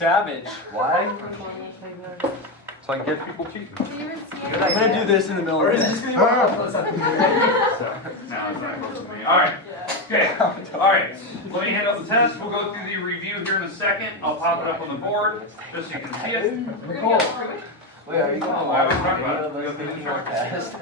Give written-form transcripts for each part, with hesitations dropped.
Savage. Why? So I can catch people cheating. I'm gonna do this in the middle of this. No, it's not close to me. All right. Okay. All right. Let me hand out the test. We'll go through the review here in a second. I'll pop it up on the board just so you can see it. Cool. Wait, are you going to I was talking about it. those things more fast?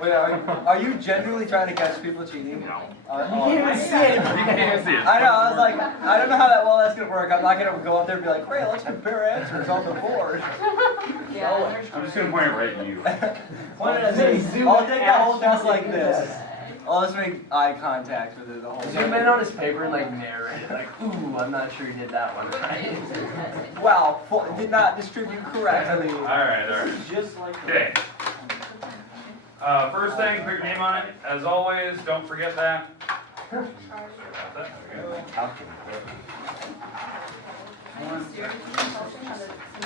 Wait, are you genuinely trying to catch people cheating? No. You can't even see it. You can't see it. I know, I was like, I don't know how that's gonna work. I'm not gonna go up there and be like, great, let's compare answers on the board. Yeah. I'm just gonna point it right at you. I'll take the whole test like this. I'll just make eye contact with it the whole Zoom in time. on his paper and like narrate it. Like, ooh, I'm not sure he did that one right. Wow, did not distribute correctly. All right. Just like Okay. First thing, put your name on it. As always, don't forget that.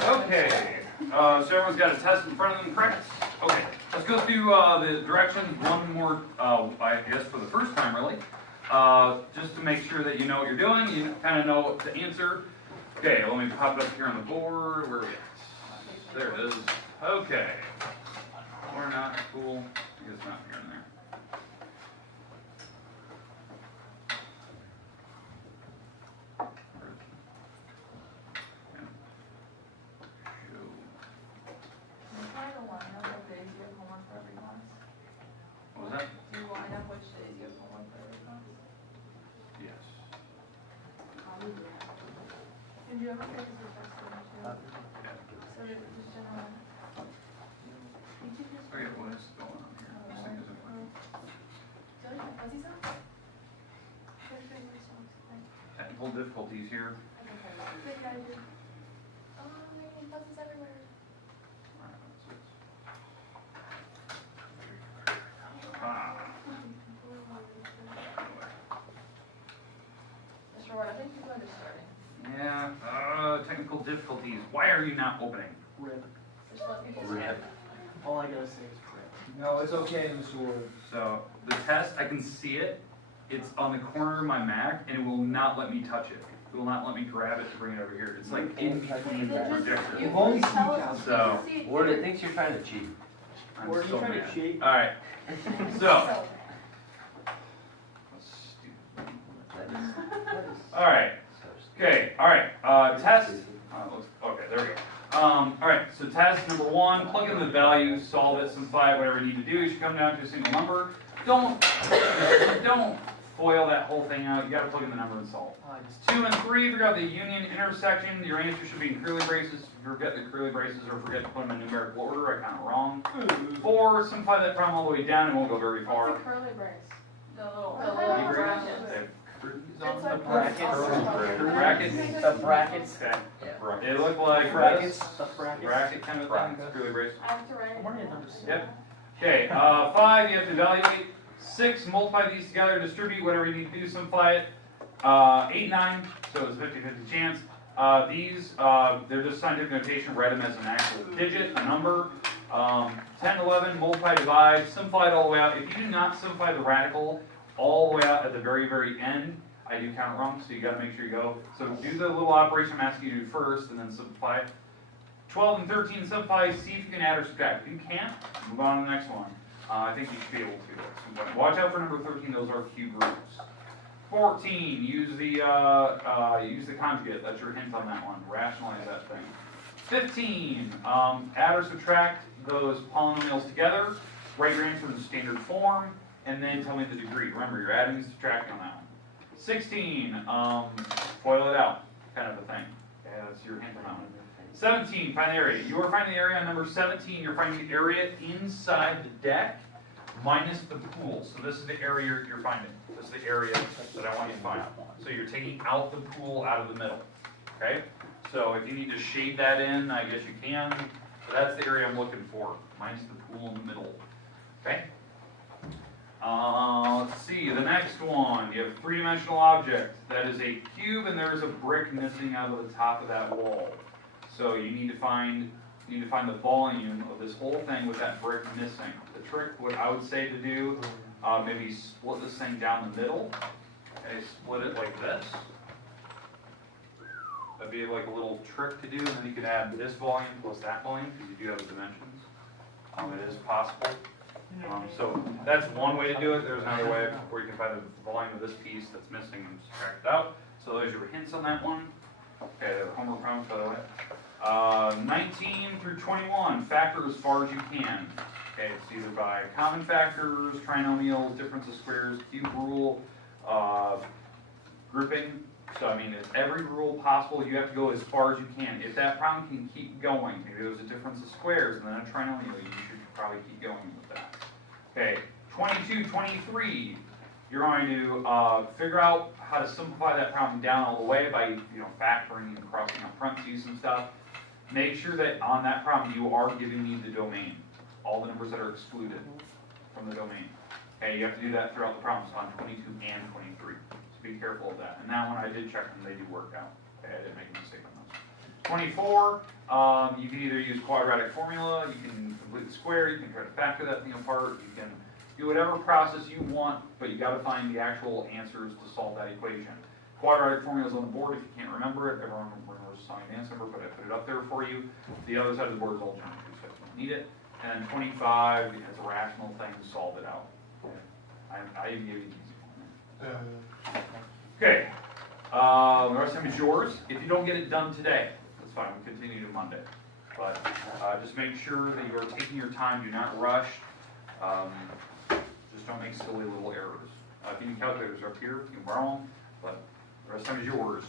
Okay. So everyone's got a test in front of them, correct? Okay. Let's go through the directions one more, I guess for the first time really. Just to make sure that you know what you're doing, you kind of know what to answer. Okay, let me pop it up here on the board. Where are we at? There it is. Okay. Or not, cool. I guess not here and there. What was that? Do you line up which days you have homework for every class? Yes. And do you ever take this test too? So just general. Okay, what is going on here? This thing isn't working. Technical difficulties here. Ah. Mr. Ward, I think you're going to starting. Yeah, technical difficulties. Why are you not opening? Rip. Just let people Rip. All I gotta say is rip. No, it's okay, Mr. Ward. So, the test, I can see it. It's on the corner of my Mac, and it will not let me touch it. It will not let me grab it to bring it over here. It's like in between the projector. You've only seen counts. So, Ward, it thinks you're trying to cheat. I'm Ward, so you trying to mad. cheat? Alright, so. Alright, okay, alright, test. Okay, there we go. Alright, so test number one, plug in the value, solve it, simplify it, whatever you need to do. You should come down to a single number. Don't foil that whole thing out. You gotta plug in the number and solve. 2 and 3, figure out the union intersection. Your answer should be in curly braces. If you forget the curly braces or forget to put them in numerical order, I count wrong. 4, simplify that problem all the way down and won't go very far. What's a curly brace? The little Curly brackets. They have curlies It's on like them. Brackets. Brackets. Okay. They look like Brackets. this. Bracket kind of thing. Curly brace. I have to write. Yep. Okay, 5, you have to evaluate. 6, multiply these together, distribute, whatever you need to do, simplify it. 8, 9, so it's a 50-50 chance. These, they're just scientific notation, write them as an actual digit, a number. 10, 11, multiply, divide, simplify it all the way out. If you do not simplify the radical all the way out at the very, very end, I do count it wrong, so you gotta make sure you go. So do the little operation I'm asking you to do first, and then simplify. 12 and 13, simplify, see if you can add or subtract. If you can't, move on to the next one. I think you should be able to. So watch out for number 13, those are cube roots. 14, use the conjugate, that's your hint on that one. Rationalize that thing. 15, add or subtract those polynomials together, write your answer in standard form, and then tell me the degree. Remember, you're adding and subtracting on that one. 16, FOIL it out, kind of a thing. Yeah, that's your hint on that one. 17, find the area. You are finding the area on number 17. You're finding the area inside the deck minus the pool. So this is the area you're finding. This is the area that I want you to find. So you're taking out the pool out of the middle. Okay? So if you need to shade that in, I guess you can. But that's the area I'm looking for, minus the pool in the middle. Okay? Let's see, the next one. You have a three-dimensional object. That is a cube, and there is a brick missing out of the top of that wall. So you need to find the volume of this whole thing with that brick missing. The trick, what I would say to do, maybe split this thing down the middle. Okay, split it like this. That'd be like a little trick to do, and then you can add this volume plus that volume, because you do have the dimensions. It is possible. So that's one way to do it. There's another way where you can find the volume of this piece that's missing and subtract it out. So there's your hints on that one. Okay, the homework problems, by the way. 19 through 21, factor as far as you can. Okay, it's either by common factors, trinomials, difference of squares, cube rule, grouping. So I mean, it's every rule possible. You have to go as far as you can. If that problem can keep going, maybe there's a difference of squares and then a trinomial, you should probably keep going with that. Okay, 22, 23, you're going to figure out how to simplify that problem down all the way by factoring and crossing out parentheses and stuff. Make sure that on that problem you are giving me the domain, all the numbers that are excluded from the domain. Okay, you have to do that throughout the problems on 22 and 23. So be careful of that. And that one I did check them, they do work out. Okay, I didn't make a mistake on those. 24, you can either use quadratic formula, you can complete the square, you can try to factor that thing apart, you can do whatever process you want, but you got to find the actual answers to solve that equation. Quadratic formula is on the board if you can't remember it. Everyone remembers the sine dance number, but I put it up there for you. The other side of the board is all geometry, so you don't need it. And 25 has a rational thing to solve it out. I even gave you the easy one. Okay, the rest of them is yours. If you don't get it done today, that's fine, we'll continue to Monday. But just make sure that you are taking your time, do not rush. Just don't make silly little errors. If you need calculators up here, you can borrow them, but the rest of them is yours.